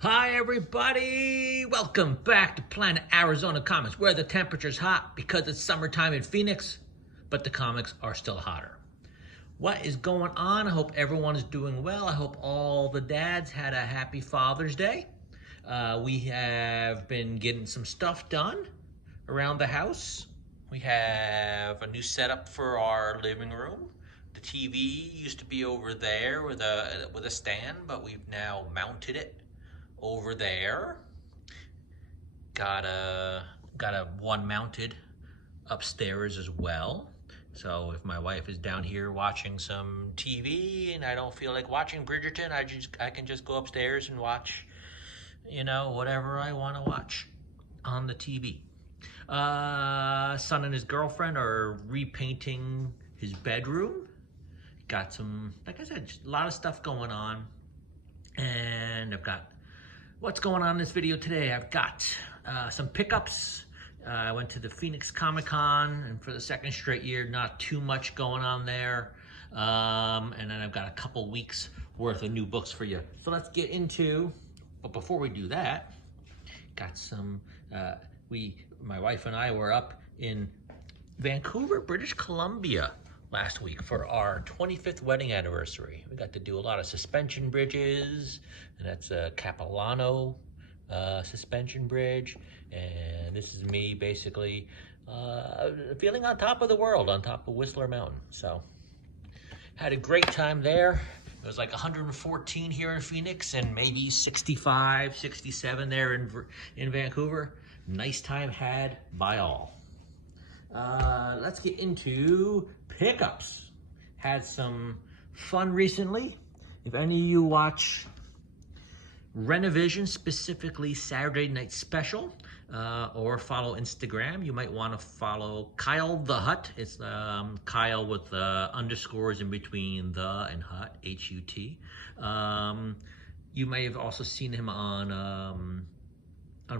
Hi everybody! Welcome back to Planet Arizona Comics, where the temperature's hot because it's summertime in Phoenix, but the comics are still hotter. What is going on? I hope everyone is doing well. I hope all the dads had a happy Father's Day. We have been getting some stuff done around the house. We have a new setup for our living room. The TV used to be over there with a stand, but we've now mounted it over there. Got a one mounted upstairs as well. So if my wife is down here watching some TV and I don't feel like watching Bridgerton, I can just go upstairs and watch, whatever I want to watch on the TV. Son and his girlfriend are repainting his bedroom. Got some, like I said, just a lot of stuff going on. And I've got what's going on in this video today. I've got some pickups. I went to the Phoenix Comic-Con, and for the second straight year, not too much going on there. And then I've got a couple weeks worth of new books for you. So let's get into, but before we do that, got some, my wife and I were up in Vancouver, British Columbia last week for our 25th wedding anniversary. We got to do a lot of suspension bridges, and that's a Capilano suspension bridge. And this is me basically feeling on top of the world, on top of Whistler Mountain. So had a great time there. It was like 114 here in Phoenix and maybe 65, 67 there in Vancouver. Nice time had by all. Let's get into pickups. Had some fun recently. If any of you watch Renovision, specifically Saturday Night Special, or follow Instagram, you might want to follow Kyle the Hut. It's Kyle with underscores in between the and Hut, H-U-T. You may have also seen him on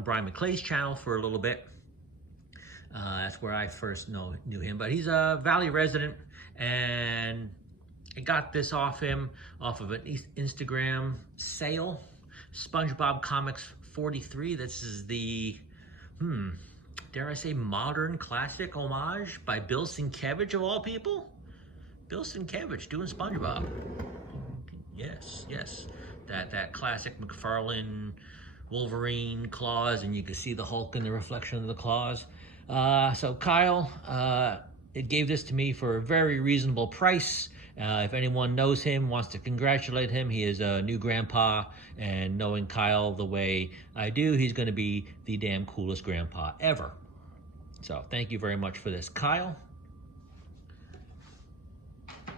Brian McClay's channel for a little bit. That's where I first knew him, but he's a Valley resident, and I got this off him off of an Instagram sale. SpongeBob Comics 43. This is the, dare I say, modern classic homage by Bill Sienkiewicz of all people. Bill Sienkiewicz doing SpongeBob. Yes. That classic McFarlane Wolverine claws, and you can see the Hulk in the reflection of the claws. So Kyle, it gave this to me for a very reasonable price. If anyone knows him, wants to congratulate him, he is a new grandpa, and knowing Kyle the way I do, he's going to be the damn coolest grandpa ever. So thank you very much for this, Kyle.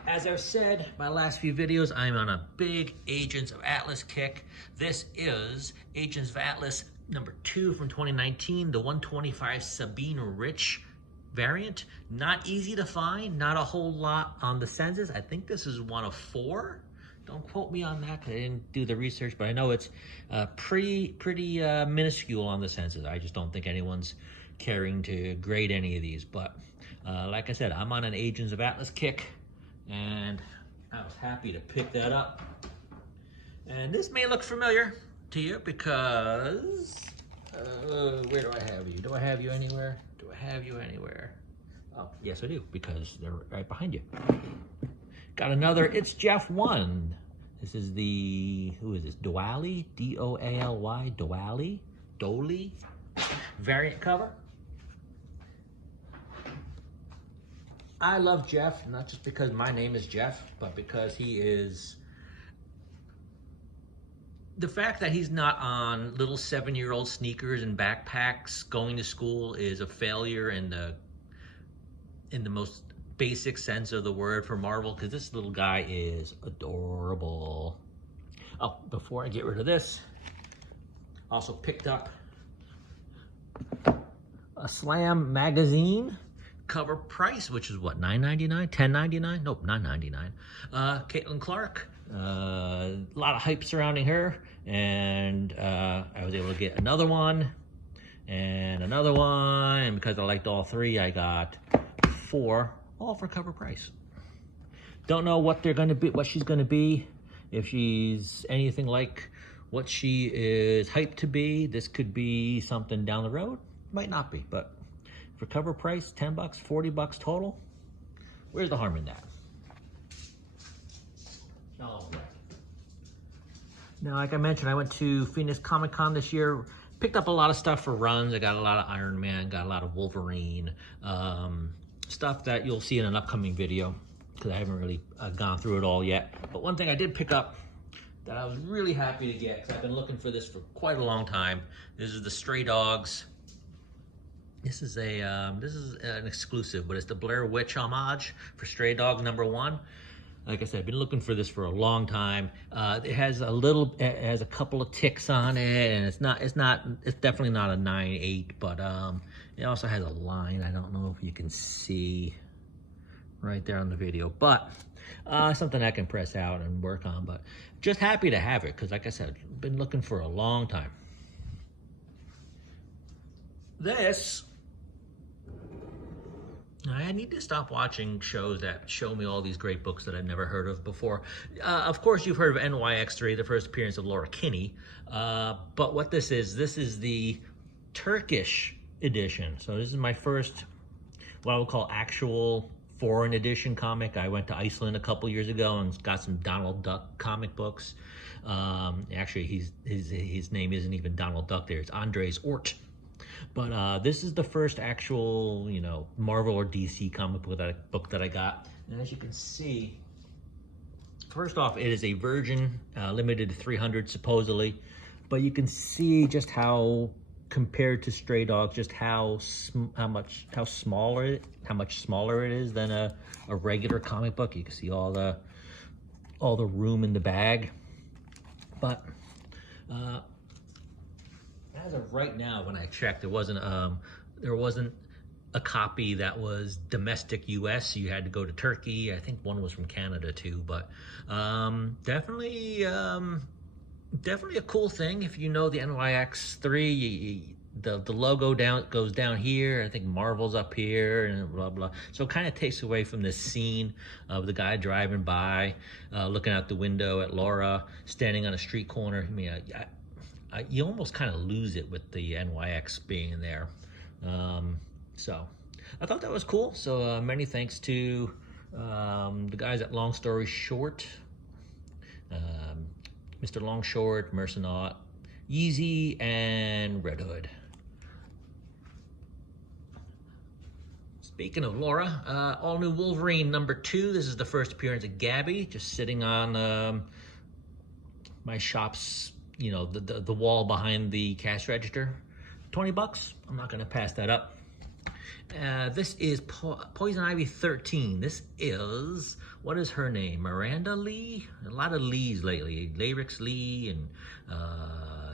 As I've said, my last few videos, I'm on a big Agents of Atlas kick. This is Agents of Atlas number 2 from 2019, the 125 Sabine Rich variant. Not easy to find, not a whole lot on the census. I think this is one of 4. Don't quote me on that because I didn't do the research, but I know it's pretty minuscule on the census. I just don't think anyone's caring to grade any of these. But like I said, I'm on an Agents of Atlas kick, and I was happy to pick that up. And this may look familiar to you because, where do I have you? Do I have you anywhere? Do I have you anywhere? Oh, yes I do, because they're right behind you. Got another It's Jeff 1. This is the, who is this? Doaly? D-O-A-L-Y? Doaly variant cover. I love Jeff, not just because my name is Jeff, but because he is, the fact that he's not on little 7-year-old sneakers and backpacks going to school is a failure in the most basic sense of the word for Marvel, because this little guy is adorable. Oh, before I get rid of this, also picked up a Slam magazine cover price, which is what, $9.99, $10.99? Nope, $9.99. Caitlin Clark. A lot of hype surrounding her, and I was able to get another one and another one, and because I liked all 3, I got 4, all for cover price. Don't know what they're going to be, what she's going to be, if she's anything like what she is hyped to be. This could be something down the road. Might not be, but for cover price, 10 bucks, 40 bucks total. Where's the harm in that? All right. Now, like I mentioned, I went to Phoenix Comic Con this year. Picked up a lot of stuff for runs. I got a lot of Iron Man, got a lot of Wolverine, stuff that you'll see in an upcoming video because I haven't really gone through it all yet. But one thing I did pick up that I was really happy to get, because I've been looking for this for quite a long time. This is the Stray Dogs. This is an exclusive, but it's the Blair Witch homage for Stray Dog #1. Like I said, I've been looking for this for a long time. It has a couple of ticks on it, and it's definitely not a 9/8, but it also has a line. I don't know if you can see right there on the video, but something I can press out and work on. But just happy to have it because, like I said, I've been looking for a long time. I need to stop watching shows that show me all these great books that I've never heard of before. Of course, you've heard of NYX3, the first appearance of Laura Kinney. But what this is the Turkish edition. So this is my first, what I would call actual foreign edition comic. I went to Iceland a couple years ago and got some Donald Duck comic books. Actually, his name isn't even Donald Duck there. It's Andres Ort. But this is the first actual, Marvel or DC comic book that I got. And as you can see, first off, it is a Virgin, limited to 300 supposedly. But you can see just how, compared to Stray Dogs, just how much smaller it is than a regular comic book. You can see all the room in the bag. But as of right now, when I checked, there wasn't a copy that was domestic U.S. You had to go to Turkey. I think one was from Canada too. But definitely a cool thing. If you know the NYX3, the logo goes down here. I think Marvel's up here and blah blah. So it kind of takes away from this scene of the guy driving by, looking out the window at Laura standing on a street corner. I mean, you almost kind of lose it with the NYX being there. So I thought that was cool. So many thanks to the guys at Long Story Short, Mr. Longshort, Mercenaut, Yeezy, and Red Hood. Speaking of Laura, all new Wolverine #2. This is the first appearance of Gabby, just sitting on my shop's, the wall behind the cash register. 20 bucks. I'm not going to pass that up. This is Poison Ivy 13. This is, what is her name? Miranda Lee? A lot of Lees lately. Lyrics Lee and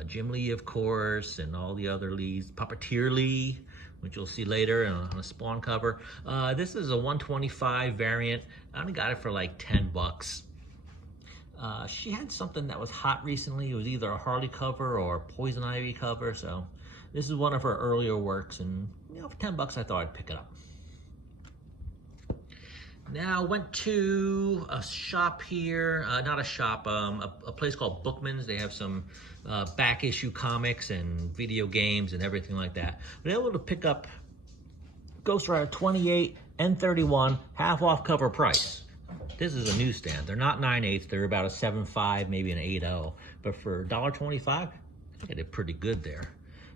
Jim Lee, of course, and all the other Lees. Puppeteer Lee, which you'll see later on a Spawn cover. This is a 125 variant. I only got it for like 10 bucks. She had something that was hot recently. It was either a Harley cover or a Poison Ivy cover. So this is one of her earlier works, and for 10 bucks, I thought I'd pick it up. Now, went to a shop here, not a shop, a place called Bookman's. They have some back issue comics and video games and everything like that. But able to pick up Ghost Rider 28 and 31, half off cover price. This is a newsstand. They're not 9/8, they're about a 7.5, maybe an 8.0. But for $1.25, I think I did pretty good there.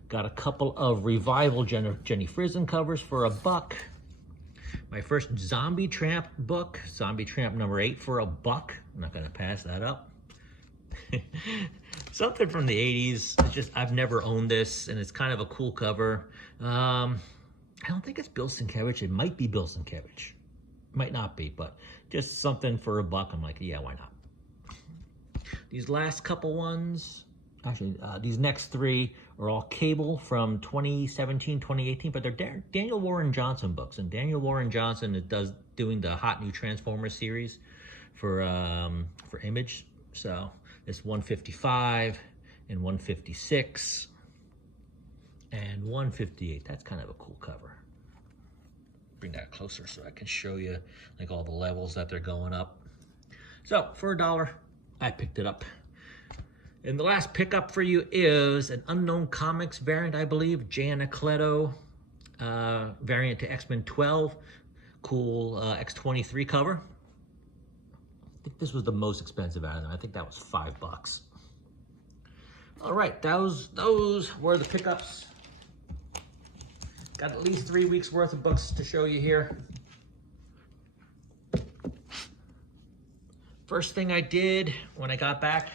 Got a couple of Revival Jenny Frison covers for $1. My first Zombie Tramp book, Zombie Tramp #8 for $1. I'm not gonna pass that up. Something from the 80s. It's just, I've never owned this, and it's kind of a cool cover. I don't think it's Bill Sienkiewicz. It might be Bill Sienkiewicz. Might not be, but just something for $1. I'm like, yeah, why not? These last couple ones, actually, these next three are all Cable from 2017, 2018, but they're Daniel Warren Johnson books. And Daniel Warren Johnson is doing the hot new Transformers series for Image. So it's 155 and 156 and 158. That's kind of a cool cover. Bring that closer so I can show you like all the levels that they're going up. So for $1, I picked it up. And the last pickup for you is an Unknown Comics variant, I believe. Jay Anacleto variant to X-Men 12. Cool X-23 cover. I think this was the most expensive out of them. I think that was $5. All right, those were the pickups. Got at least 3 weeks worth of books to show you here. First thing I did when I got back,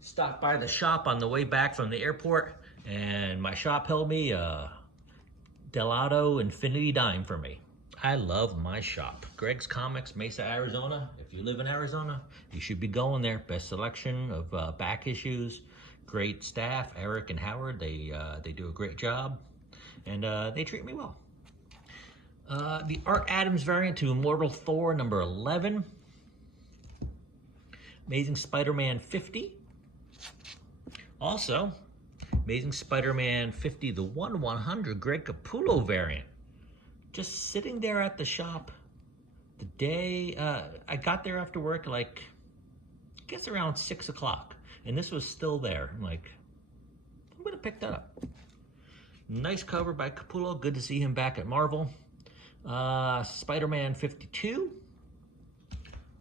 stopped by the shop on the way back from the airport, and my shop held me a Delado Infinity Dime for me. I love my shop. Greg's Comics, Mesa, Arizona. If you live in Arizona, you should be going there. Best selection of back issues. Great staff, Eric and Howard. They do a great job, and they treat me well. The Art Adams variant to Immortal Thor number 11. Amazing Spider-Man 50. Also, Amazing Spider-Man 50, the 1/100 Greg Capullo variant. Just sitting there at the shop the day, I got there after work, like, I guess around 6 o'clock. And this was still there. I'm like, I'm gonna pick that up. Nice cover by Capullo. Good to see him back at Marvel. Spider-Man 52.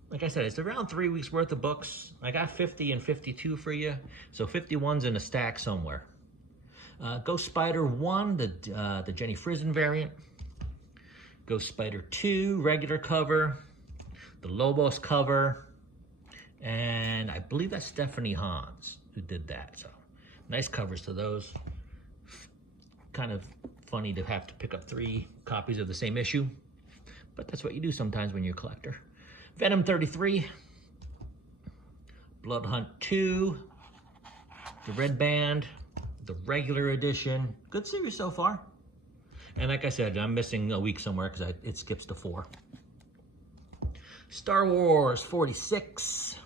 Like I said, it's around 3 weeks worth of books. I got 50 and 52 for you. So 51's in a stack somewhere. Ghost Spider 1, the Jenny Frison variant. Ghost Spider 2, regular cover. The Lobos cover. And I believe that's Stephanie Hans who did that. So nice covers to those. Kind of funny to have to pick up 3 copies of the same issue, but that's what you do sometimes when you're a collector. Venom 33, Blood Hunt 2, the Red Band, the regular edition. Good series so far. And like I said, I'm missing a week somewhere because it skips to 4. Star Wars 46.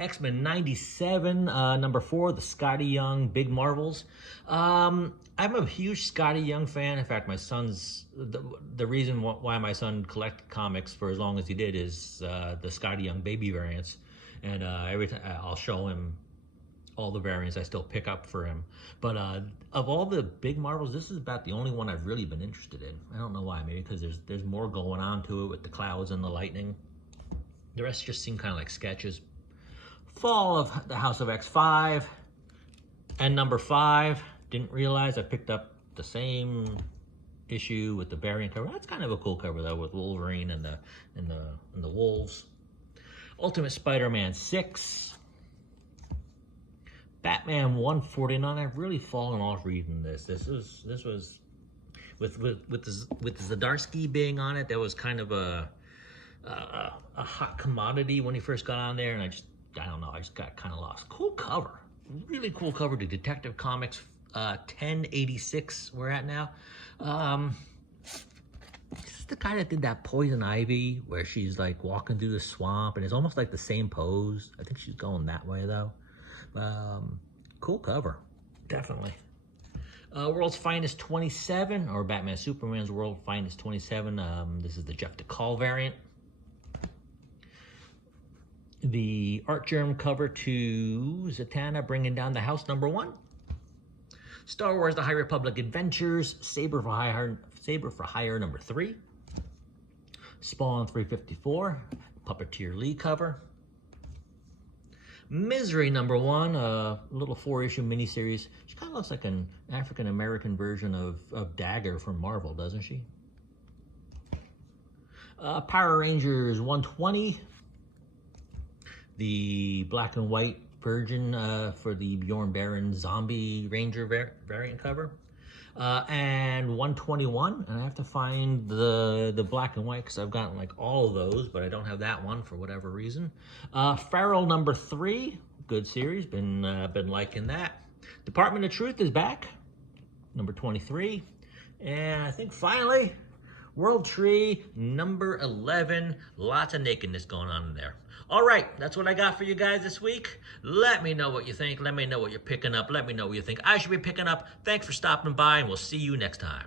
X-Men 97, number 4, the Scotty Young Big Marvels. I'm a huge Scotty Young fan. In fact, my son's, the reason why my son collected comics for as long as he did is the Scotty Young baby variants. And every time I'll show him all the variants I still pick up for him. But of all the big Marvels, this is about the only one I've really been interested in. I don't know why, maybe because there's more going on to it with the clouds and the lightning. The rest just seem kind of like sketches. Fall of the House of X5 and number 5. Didn't realize I picked up the same issue with the variant cover. That's kind of a cool cover though, with Wolverine and the wolves. Ultimate Spider-Man 6. Batman 149. I've really fallen off reading this. This was with Zdarsky being on it. That was kind of a hot commodity when he first got on there, and I don't know, I just got kind of lost. Cool cover, really cool cover to Detective Comics 1086 we're at now. This is the guy that did that Poison Ivy where she's like walking through the swamp and it's almost like the same pose. I think she's going that way though. Cool cover, definitely. World's Finest 27, or Batman Superman's World's Finest 27. This is the Jeff DeCall variant. The Art Germ cover to Zatanna bringing down the house number 1. Star Wars The High Republic Adventures, Saber for Hire number 3. Spawn 354, Puppeteer Lee cover. Misery number 1, a little 4-issue miniseries. She kind of looks like an African-American version of Dagger from Marvel, doesn't she? Power Rangers 120. The black and white version for the Bjorn Barron Zombie Ranger variant cover. And 121, and I have to find the black and white because I've gotten like all of those, but I don't have that one for whatever reason. Feral number 3, good series, been liking that. Department of Truth is back, number 23. And I think finally, World Tree number 11, lots of nakedness going on in there. All right, that's what I got for you guys this week. Let me know what you think. Let me know what you're picking up. Let me know what you think I should be picking up. Thanks for stopping by, and we'll see you next time.